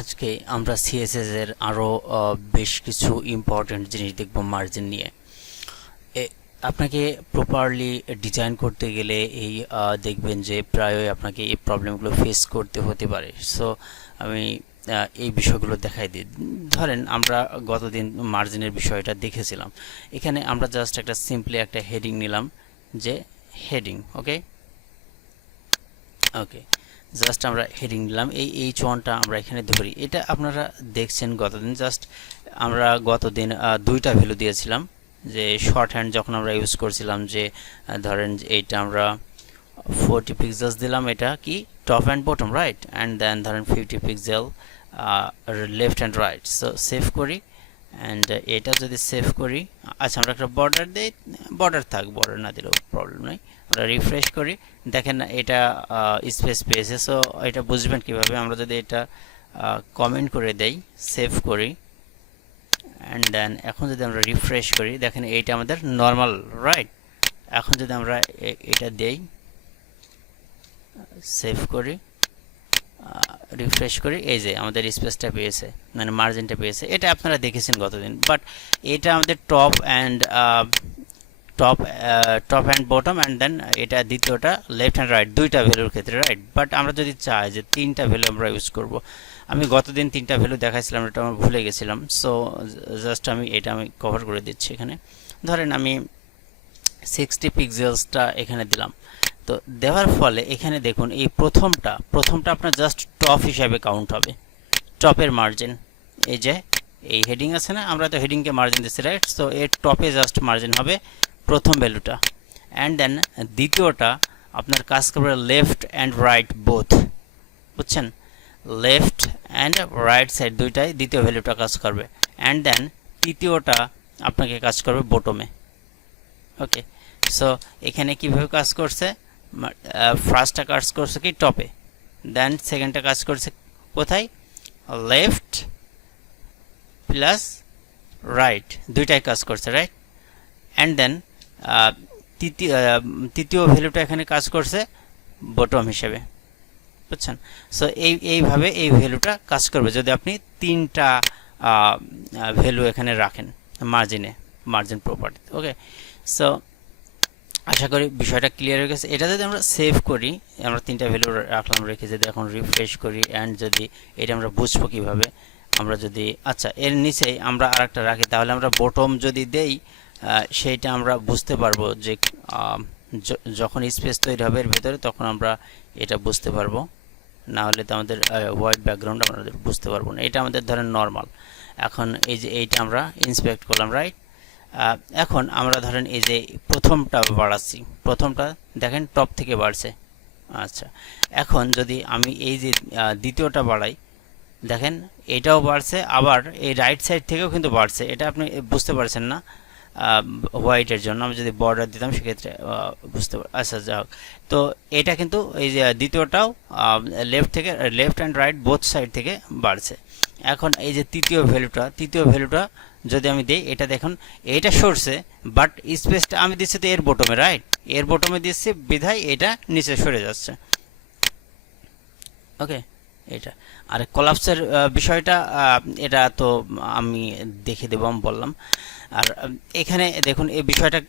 আজকে আমরা সিএসএস এর আরো বেশ কিছু ইম্পর্টেন্ট জিনিস দেখব মার্জিন নিয়ে। আপনাকে প্রপারলি ডিজাইন করতে গেলে এই দেখবেন যে প্রায়ই আপনাকে এই প্রবলেমগুলো ফেস করতে হতে পারে। সো আমি এই বিষয়গুলো দেখাই দিই। ধরেন আমরা গতদিন মার্জিনের বিষয়টা দেখেছিলাম। এখানে আমরা জাস্ট একটা সিম্পলি একটা হেডিং নিলাম, যে হেডিং ওকে ওকে জাস্ট আমরা হেডিং নিলাম। এই H1টা আমরা এখানে ধরি। এটা আপনারা দেখছেন গতদিন জাস্ট আমরা গতদিন দুইটা ভ্যালু দিয়েছিলাম, যে শর্ট হ্যান্ড যখন আমরা ইউজ করছিলাম, যে ধরেন এইটা আমরা 40 পিক্সেলস দিলাম, এটা কি top and bottom right, and then ধরেন 50 pixel left and right. So save করি, অ্যান্ড এটা যদি সেভ করি, আচ্ছা আমরা একটা বর্ডার দিই, বর্ডার থাক, বর্ডার না দিলেও প্রবলেম নেই। আমরা রিফ্রেশ করি, দেখেন এটা স্পেস পেয়েছে। সো এটা বুঝবেন কিভাবে, আমরা যদি এটা কমেন্ট করে দেই, সেভ করি, অ্যান্ড দেন এখন যদি আমরা রিফ্রেশ করি, দেখেন এইটা আমাদের নর্মাল রাইট। এখন যদি আমরা এটা দেই, সেভ করি, রিফ্রেশ করি, এই যে আমাদের স্পেসটা পেয়েছে, মানে মার্জিনটা পেয়েছে। এটা আপনারা দেখেছেন গতদিন, বাট এটা আমাদের top and bottom, and then এটা দ্বিতীয়টা লেফট অ্যান্ড রাইট, দুইটা ভ্যালুর ক্ষেত্রে রাইট। বাট আমরা যদি চাই যে তিনটা ভ্যালু আমরা ইউজ করব, আমি গতদিন তিনটা ভ্যালু দেখাইছিলাম, এটা আমরা ভুলে গেছিলাম। সো জাস্ট আমি কভার করে দিচ্ছি। এখানে ধরেন আমি 60 পিক্সেলসটা এখানে দিলাম। তো দেওয়ার ফলে এখানে দেখুন এই প্রথমটা আপনার জাস্ট টপ হিসাবে কাউন্ট হবে, টপের মার্জিন। এই যে এই হেডিং আছে না, আমরা তো হেডিংকে মার্জিন দিচ্ছি রাইট। সো এর টপে জাস্ট মার্জিন হবে প্রথম ভ্যালুটা, অ্যান্ড দেন দ্বিতীয়টা আপনার কাজ করবে লেফট অ্যান্ড রাইট বোথ, বুঝছেন, লেফট অ্যান্ড রাইট সাইড দুইটাই দ্বিতীয় ভ্যালুটা কাজ করবে, অ্যান্ড দেন তৃতীয়টা আপনাকে কাজ করবে বটমে। ওকে, সো এখানে কিভাবে কাজ করছে, ফার্স্টটা কাজ করছে কি টপে, দেন সেকেন্ডটা কাজ করছে কোথায়, লেফট প্লাস রাইট, দুইটাই কাজ করছে রাইট, অ্যান্ড দেন তৃতীয় ভ্যালুটা এখানে কাজ করছে বটম হিসেবে, বুঝছেন। সো এইভাবে এই ভ্যালুটা কাজ করবে যদি আপনি তিনটা ভ্যালু এখানে রাখেন মার্জিন প্রপার্টি। ওকে, সো আশা করি বিষয়টা ক্লিয়ার হয়ে গেছে। এটা যদি আমরা সেভ করি, আমরা তিনটা ভ্যালু রাখলাম, রেখে যদি এখন রিফ্রেশ করি, অ্যান্ড যদি এটা আমরা বুঝবো কীভাবে, আমরা যদি আচ্ছা এর নিচেই আমরা আরেকটা রাখি, তাহলে আমরা বটম যদি দেই সেইটা আমরা বুঝতে পারবো, যে যখন স্পেস তৈরি হবে এর ভেতরে, তখন আমরা এটা বুঝতে পারবো। না হলে তো আমাদের হোয়াইট ব্যাকগ্রাউন্ড আমাদের বুঝতে পারবো না। এটা আমাদের ধরেন নর্মাল। এখন এই যে এইটা আমরা ইন্সপেক্ট করলাম রাইট। এখন আমরা ধরেন এই যে প্রথমটা বাড়াচ্ছি, প্রথমটা দেখেন টপ থেকে বাড়ছে। আচ্ছা, এখন যদি আমি এই যে দ্বিতীয়টা বাড়াই, দেখেন এটাও বাড়ছে, আবার এই রাইট সাইড থেকেও কিন্তু বাড়ছে। এটা আপনি বুঝতে পারছেন না হোয়াইটের জন্য। আমি যদি বর্ডার দিতাম সেক্ষেত্রে বুঝতে পার। আচ্ছা যাক, তো এটা কিন্তু এই যে দ্বিতীয়টাও left and right both side থেকে বাড়ছে। এখন এই যে তৃতীয় ভ্যালুটা যদি আমি দিই, এটা দেখুন এটা সরছে, বাট স্পেসটা আমি দিচ্ছি তো এর বটমে রাইট, এর বটমে দিচ্ছি বিধায় এটা নিচে সরে যাচ্ছে। ওকে, এটা আর কলাপসের বিষয়টা এটা তো আমি দেখে দেবো, আমি বললাম। আর এখানে দেখুন এই বিষয়টা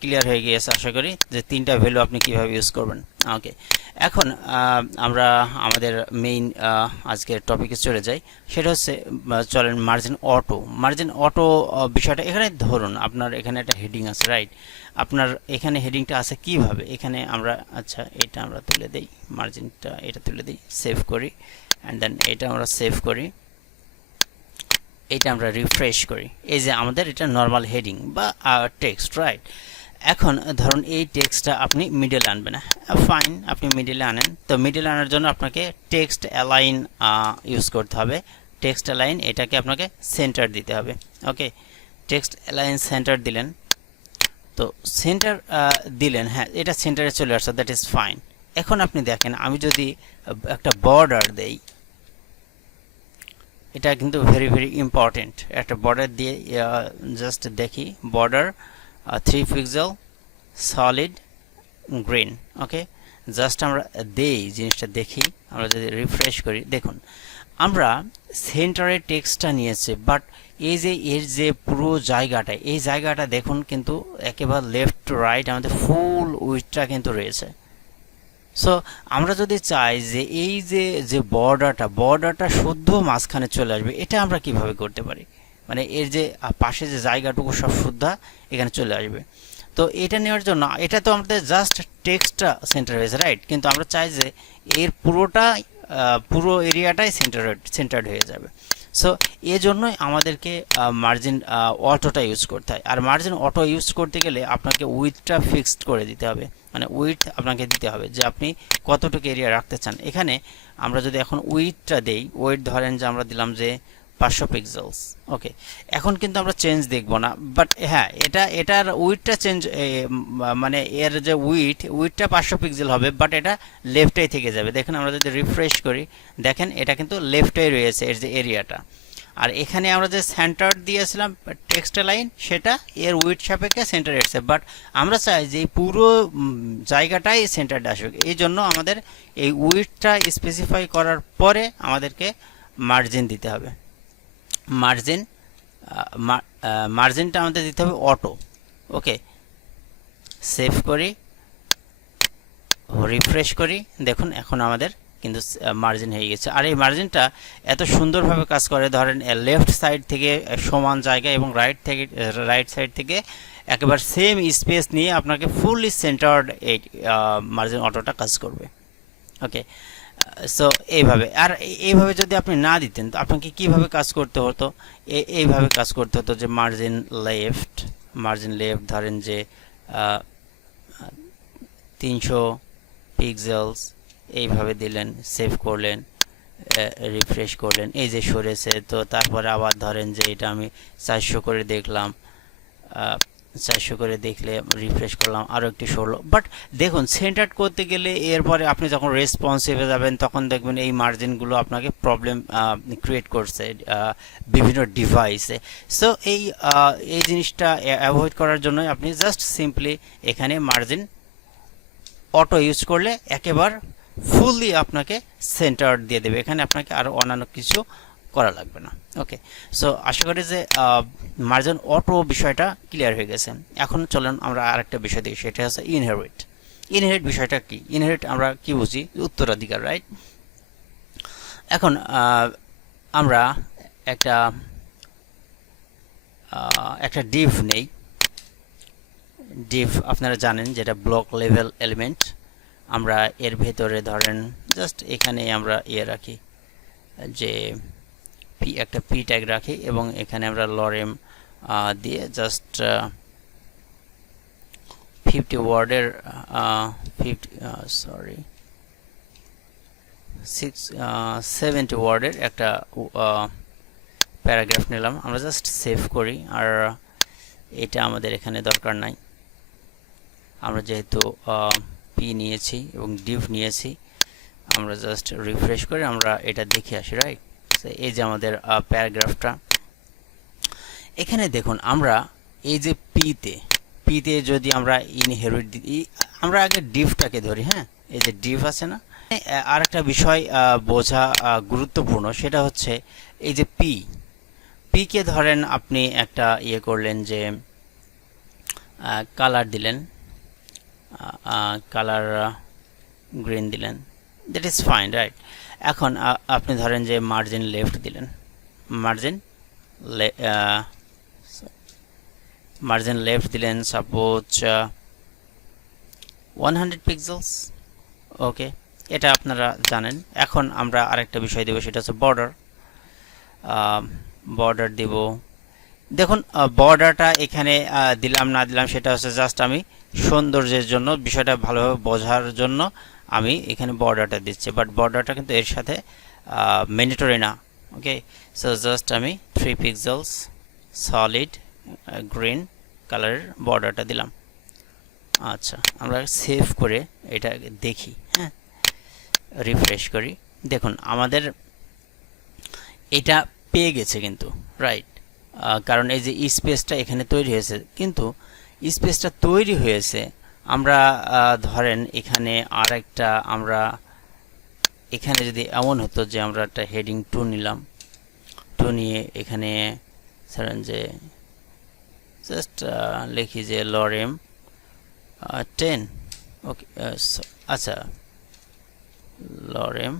ক্লিয়ার হয়ে গিয়েছে আশা করি, যে তিনটা ভ্যালু আপনি কিভাবে ইউজ করবেন। ওকে, এখন আমরা আমাদের মেইন আজকের টপিকে চলে যাই। সেটা হচ্ছে চলেন মার্জিন অটো বিষয়টা। এখানে ধরুন আপনার এখানে একটা হেডিং আছে রাইট, আপনার এখানে হেডিংটা আছে কিভাবে, এখানে আমরা আচ্ছা এটা আমরা তুলে দেই, মার্জিনটা এটা তুলে দিই, সেভ করি, অ্যান্ড দেন এটা আমরা সেভ করি, এটা আমরা রিফ্রেশ করি। এই যে আমাদের এটা নর্মাল হেডিং বা টেক্সট রাইট। এখন ধরুন এই টেক্সটটা আপনি মিডল আনবেন, ফাইন, আপনি মিডলে আনেন। তো মিডলে আনার জন্য আপনাকে টেক্সট অ্যালাইন ইউজ করতে হবে। টেক্সট অ্যালাইন এটাকে আপনাকে সেন্টার দিতে হবে। ওকে, টেক্সট অ্যালাইন সেন্টার দিলেন, তো সেন্টার দিলেন, হ্যাঁ এটা সেন্টারে চলে আসছে, দ্যাট ইজ ফাইন। এখন আপনি দেখেন আমি যদি একটা বর্ডার দেই, এটা কিন্তু ভেরি ইম্পর্টেন্ট, একটা বর্ডার দিয়ে জাস্ট দেখি, বর্ডার 3 পিক্সেল সলিড গ্রিন। ওকে, জাস্ট আমরা দেই জিনিসটা দেখি, আমরা যদি রিফ্রেশ করি দেখুন আমরা সেন্টারে টেক্সটটা নিয়েছে, বাট এই যে এর যে পুরো জায়গাটা, এই জায়গাটা দেখুন কিন্তু একেবারে লেফট টু রাইট আমাদের ফুল উইডথটা কিন্তু রয়েছে। সো আমরা যদি চাই যে এই যে যে বর্ডারটা শুদ্ধ মাঝখানে চলে আসবে, এটা আমরা কিভাবে করতে পারি, মানে এর যে পাশে যে জায়গাটুকু সব শুদ্ধা এখানে চলে আসবে। তো এটা নেওয়ার জন্য, এটা তো আমাদের জাস্ট টেক্সটটা সেন্টার হয়েছে, রাইট, কিন্তু আমরা চাই যে এর পুরো এরিয়াটাই সেন্টার্ড হয়ে যাবে। সো এই জন্যই আমাদেরকে মার্জিন অটোটা ইউজ করতে হয়। আর মার্জিন অটো ইউজ করতে গেলে আপনাকে উইডথটা ফিক্সড করে দিতে হবে, মানে উইডথ আপনাকে দিতে হবে যে আপনি কতটুকু এরিয়া রাখতে চান। এখানে আমরা যদি এখন উইডথটা দেই, উইডথ ধরেন যে আমরা দিলাম যে 500 পিক্সেলস। ওকে, এখন কিন্তু আমরা চেঞ্জ দেখব না, বাট হ্যাঁ এটার উইডথটা চেঞ্জ, মানে এর যে উইডথটা 500 পিক্সেল হবে, বাট এটা লেফটেই থেকে যাবে। দেখেন আমরা যদি রিফ্রেশ করি দেখেন এটা কিন্তু লেফটেই রয়েছে এর যে এরিয়াটা। আর এখানে আমরা যে সেন্টার দিয়েছিলাম টেক্সট লাইন, সেটা এর উইডথ সাপেক্ষে সেন্টার এসেছে, বাট আমরা চাই যে পুরো জায়গাটাই সেন্টারড আসুক। এই জন্য আমাদের এই উইডথটা স্পেসিফাই করার পরে আমাদেরকে মার্জিন দিতে হবে। মার্জিনটা আমাদের দিতে হবে অটো। ওকে, সেভ করি, রিফ্রেশ করি, দেখুন এখন আমাদের কিন্তু মার্জিন হয়ে গেছে। আর এই মার্জিনটা এত সুন্দরভাবে কাজ করে, ধরেন লেফট সাইড থেকে সমান জায়গা এবং রাইট সাইড থেকে একেবারে সেম স্পেস নিয়ে আপনাকে ফুললি সেন্টার্ড এই মার্জিন অটোটা কাজ করবে। ওকে, সো এইভাবে। আর এইভাবে যদি আপনি না দিতেন তো আপনাকে কিভাবে কাজ করতে হতো, এইভাবে কাজ করতে হতো যে মার্জিন লেফট ধরেন যে 300 পিক্সেলস, এইভাবে দিলেন, সেভ করলেন, রিফ্রেশ করলেন, এই যে সরেছে। তো তারপরে আবার ধরেন যে এটা আমি 400 করে দেখলাম, 400 করে দেখলে রিফ্রেশ করলাম, আরও একটি সরলো। বাট দেখুন সেন্টার্ড করতে গেলে এরপরে আপনি যখন রেসপন্সিভে যাবেন তখন দেখবেন এই মার্জিনগুলো আপনাকে প্রবলেম ক্রিয়েট করছে বিভিন্ন ডিভাইসে। সো এই জিনিসটা অ্যাভয়েড করার জন্যই আপনি জাস্ট সিম্পলি এখানে মার্জিন অটো ইউজ করলে একেবারে ফুললি আপনাকে সেন্টার দিয়ে দেবে, এখানে আপনাকে আরও অন্যান্য কিছু করা লাগবে না। ওকে, সো আশা করি যে মার্জিন অটো বিষয়টা ক্লিয়ার হয়ে গেছে। এখন চলেন আমরা আরেকটা বিষয় দেখি, সেটা হচ্ছে ইনহেরিট বিষয়টা কি। ইনহেরিট আমরা কি বুঝি, উত্তরাধিকার, রাইট। এখন আমরা একটা ডিভ নেই। ডিভ আপনারা জানেন যেটা ব্লক লেভেল এলিমেন্ট। আমরা এর ভেতরে ধরেন জাস্ট এখানে আমরা রাখি যে একটা পি ট্যাগ রাখি এবং এখানে আমরা লরেম দিয়ে জাস্ট 50 ওয়ার্ডের 70 ওয়ার্ডের একটা প্যারাগ্রাফ নিলাম। আমরা জাস্ট সেভ করি, আর এটা আমাদের এখানে দরকার নাই। আমরা যেহেতু পি নিয়েছি এবং ডিভ নিয়েছি, আমরা জাস্ট রিফ্রেশ করে আমরা এটা দেখে আসি, রাইট। এই যে আমাদের প্যারাগ্রাফটা, এখানে দেখুন আমরা এই যে পিতে যদি আমরা ইনহেরিট দিই, আমরা আগে ডিভটাকে ধরি। হ্যাঁ, এই যে ডিভ আছে না, আর একটা বিষয় বোঝা গুরুত্বপূর্ণ, সেটা হচ্ছে এই যে পিকে ধরেন আপনি একটা করলেন যে কালার দিলেন, কালার গ্রিন দিলেন, দ্যাট ইজ ফাইন, রাইট। এখন আপনি ধরেন যে মার্জিন লেফট দিলেন, মার্জিন লেফট দিলেন সাপোজ 100 পিক্সেলস। ওকে, এটা আপনারা জানেন। এখন আমরা আরেকটা বিষয় দেব, সেটা হচ্ছে বর্ডার দিব। দেখুন বর্ডারটা এখানে দিলাম না দিলাম সেটা হচ্ছে জাস্ট আমি সৌন্দর্যের জন্য, বিষয়টা ভালোভাবে বোঝার জন্য আমি এখানে বর্ডারটা দিচ্ছি, বাট বর্ডারটা কিন্তু এর সাথে ম্যান্ডেটরি না। ওকে, সো জাস্ট আমি 3 পিক্সেলস সলিড গ্রিন কালারের বর্ডারটা দিলাম। আচ্ছা, আমরা সেভ করে এটা দেখি। হ্যাঁ, রিফ্রেশ করি, দেখুন আমাদের এটা পেয়ে গেছে কিন্তু, রাইট। কারণ এই যে স্পেসটা এখানে তৈরি হয়েছে, কিন্তু স্পেসটা তৈরি হয়েছে আমরা ধরেন এখানে আরেকটা আমরা এখানে যদি এমন হতো যে আমরা একটা হেডিং 2 নিলাম, 2 নিয়ে এখানে ধরেন যে জাস্ট লিখি যে লরেম 10, ওকে, আচ্ছা লরেম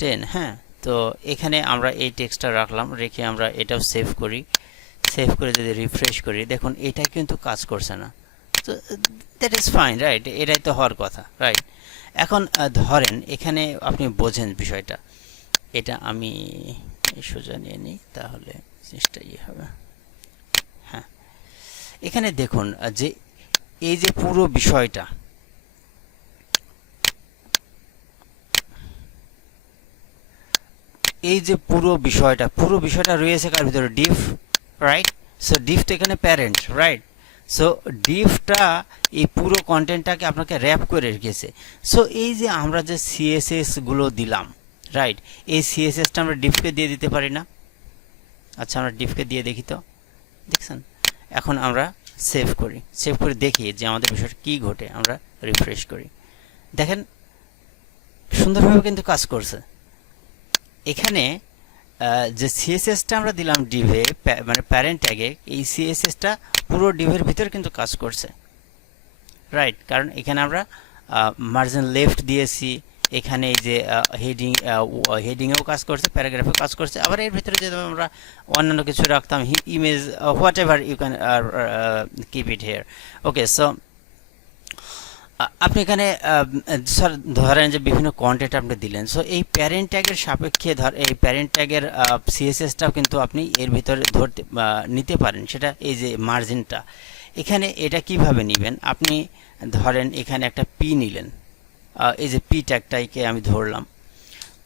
10, হ্যাঁ। তো এখানে আমরা এই টেক্সটটা রাখলাম, রেখে আমরা এটাও সেভ করি। সেভ করে যদি রিফ্রেশ করি, দেখুন এটা কিন্তু কাজ করছে না। তো দ্যাট ইজ ফাইন, রাইট? এটাই তো হওয়ার কথা, রাইট? এখন ধরেন এখানে আপনি বোঝেন বিষয়টা, এটা আমি সোজা নিয়ে নিই, তাহলে জিনিসটা ইয়ে হবে। হ্যাঁ, এখানে দেখুন যে এই যে পুরো বিষয়টা, এই যে পুরো বিষয়টা রয়েছে কার ভিতরে? Depp, right? সো ডিভ তো এখানে প্যারেন্ট, রাইট? সো ডিভটা এই পুরো কন্টেন্টটাকে আপনাকে র্যাপ করে রেখেছে। সো এই যে আমরা যে সিএসএস গুলো দিলাম, রাইট, এই সিএসএসটা আমরা ডিভকে দিয়ে দিতে পারি না? আচ্ছা, আমরা ডিভকে দিয়ে দেখি তো, দেখছেন? এখন আমরা সেভ করি, সেভ করে দেখি যে আমাদের বিষয়টা কি ঘটে। আমরা রিফ্রেশ করি, দেখেন সুন্দরভাবে কিন্তু কাজ করছে। এখানে যে সিএসএসটা আমরা দিলাম ডিভে, মানে প্যারেন্ট ট্যাগে, এই সিএসএসটা পুরো ডিভের ভিতর কিন্তু কাজ করছে, রাইট? কারণ এখানে আমরা মার্জিন লেফট দিয়েছি, এখানে এই যে হেডিংয়েও কাজ করছে, প্যারাগ্রাফেও কাজ করছে। আবার এর ভিতরে যদি আমরা অন্যান্য কিছু রাখতাম, image, whatever you can keep it here, okay. So আপনি এখানে ধরেন যে বিভিন্ন কন্টেন্ট আপনি দিলেন, সো এই প্যারেন্ট ট্যাগের সাপেক্ষে এই প্যারেন্ট ট্যাগের সিএসএসটাও কিন্তু আপনি এর ভিতরে নিতে পারেন। সেটা এই যে মার্জিনটা, এখানে এটা কিভাবে নেবেন? আপনি ধরেন এখানে একটা পি নিলেন, এই যে পি ট্যাগটাকে আমি ধরলাম,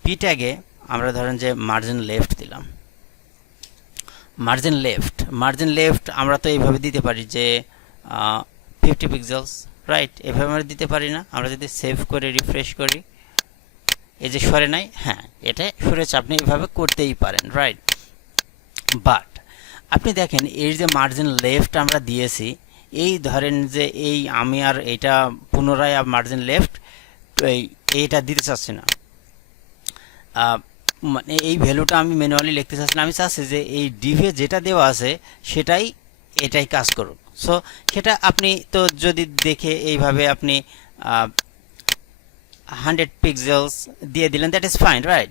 পি ট্যাগে আমরা ধরেন যে মার্জিন লেফট দিলাম, মার্জিন লেফট আমরা তো এইভাবে দিতে পারি যে 50 পিক্সেলস, রাইট? এভাবে আমরা দিতে পারি না? আমরা যদি সেভ করে রিফ্রেশ করি, এই যে সরে নাই, হ্যাঁ এটা সরেছে, আপনি এভাবে করতেই পারেন, রাইট? বাট আপনি দেখেন এই যে মার্জিন লেফট আমরা দিয়েছি, এই ধরেন যে এই আমি আর এটা পুনরায় মার্জিন লেফট এইটা দিতে চাচ্ছি না, মানে এই ভ্যালুটা আমি ম্যানুয়ালি লিখতে চাচ্ছি না। আমি চাচ্ছি যে এই ডিভে যেটা দেওয়া আছে এটাই কাজ করুক। সো সেটা আপনি তো যদি দেখে এইভাবে আপনি 100 পিক্সেলস দিয়ে দিলেন, দ্যাট ইজ ফাইন, রাইট?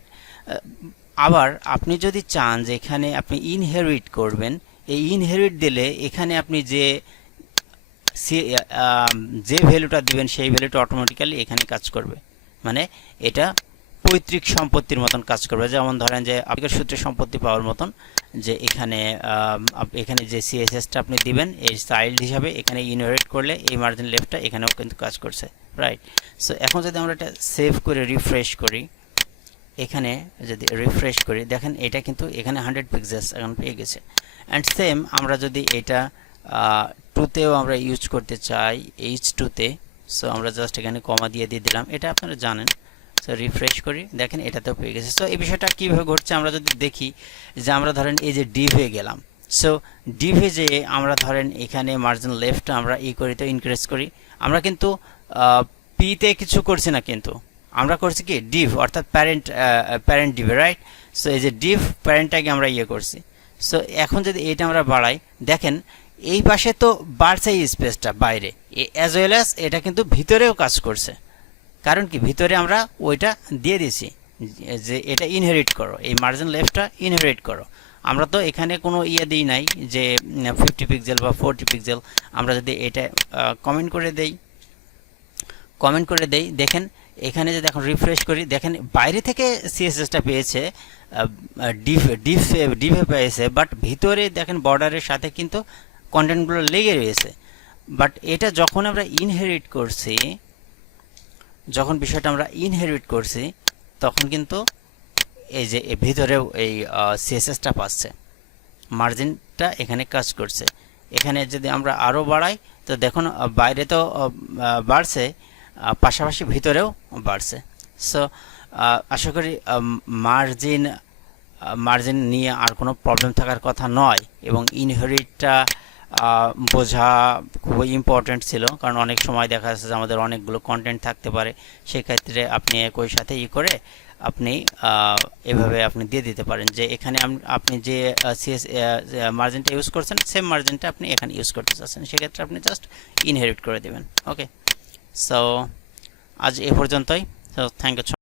আবার আপনি যদি চান যে এখানে আপনি ইনহেরিট করবেন, এই ইনহেরিট দিলে এখানে আপনি যে ভ্যালুটা দিবেন সেই ভ্যালুটা অটোমেটিক্যালি এখানে কাজ করবে, মানে এটা পৈতৃক সম্পত্তির মতন কাজ করবে। যেমন ধরেন যে আপনার সূত্রে সম্পত্তি পাওয়ার মতন, যে এখানে যে সিএসএসটা আপনি দিবেন এই চাইল্ড হিসাবে, এখানে ইনহেরিট করলে এই মার্জিন লেফটটা এখানেও কিন্তু কাজ করছে, রাইট? সো এখন যদি আমরা এটা সেভ করে রিফ্রেশ করি, এখানে যদি রিফ্রেশ করি, দেখেন এটা কিন্তু এখানে 100 পিক্সেলস এখন পেয়ে গেছে। অ্যান্ড সেম আমরা যদি এটা 2তেও আমরা ইউজ করতে চাই, H2তে, সো আমরা জাস্ট এখানে কমা দিয়ে দিলাম, এটা আপনারা জানেন। সো রিফ্রেশ করি, দেখেন এটাতেও পেয়ে গেছে। সো এই বিষয়টা কীভাবে ঘটছে আমরা যদি দেখি, যে আমরা ধরেন এই যে ডিভে গেলাম, সো ডিভে যে আমরা ধরেন এখানে মার্জিন লেফট আমরা করি, তো ইনক্রিজ করি, আমরা কিন্তু পিতে কিছু করছি না, কিন্তু আমরা করছি কি ডিভ, অর্থাৎ প্যারেন্ট ডিভে, রাইট? সো এই যে ডিভ প্যারেন্টটাকে আমরা করছি। সো এখন যদি এইটা আমরা বাড়াই, দেখেন এই পাশে তো বাড়ছে এই স্পেসটা বাইরে, অ্যাজ ওয়েল অ্যাজ এটা কিন্তু ভিতরেও কাজ করছে। কারণ কি, ভিতরে আমরা ওইটা দিয়ে দিয়েছি যে এটা ইনহেরিট করো, এই মার্জিন লেফটটা ইনহেরিট করো। আমরা তো এখানে কোনো দিই নাই যে 50 পিক্সেল বা 40 পিক্সেল। আমরা যদি এটা কমেন্ট করে দেই, দেখেন এখানে যদি এখন রিফ্রেশ করি, দেখেন বাইরে থেকে সিএসএসটা পেয়েছে, ডিভে পেয়েছে, বাট ভিতরে দেখেন বর্ডারের সাথে কিন্তু কন্টেন্টগুলো লেগে রয়েছে। বাট এটা যখন আমরা ইনহেরিট করছি, যখন বিষয়টা আমরা ইনহেরিট করছি, তখন কিন্তু এই যে ভিতরেও এই সিএসএসটা পাচ্ছে, মার্জিনটা এখানে কাজ করছে। এখানে যদি আমরা আরও বাড়াই, তো দেখুন বাইরে তো বাড়ছে, পাশাপাশি ভিতরেও বাড়ছে। সো আশা করি মার্জিন নিয়ে আর কোনো প্রবলেম থাকার কথা নয়, এবং ইনহেরিটটা বোঝা খুবই ইম্পর্টেন্ট ছিল, কারণ অনেক সময় দেখা যাচ্ছে যে আমাদের অনেকগুলো কন্টেন্ট থাকতে পারে। সেক্ষেত্রে আপনি একই সাথে করে আপনি এভাবে আপনি দিয়ে দিতে পারেন যে এখানে আপনি যে মার্জিনটা ইউজ করছেন সেম মার্জিনটা আপনি এখানে ইউজ করতে চাচ্ছেন, সেক্ষেত্রে আপনি জাস্ট ইনহেরিট করে দেবেন। ওকে, সো আজ এ পর্যন্তই। So thank you.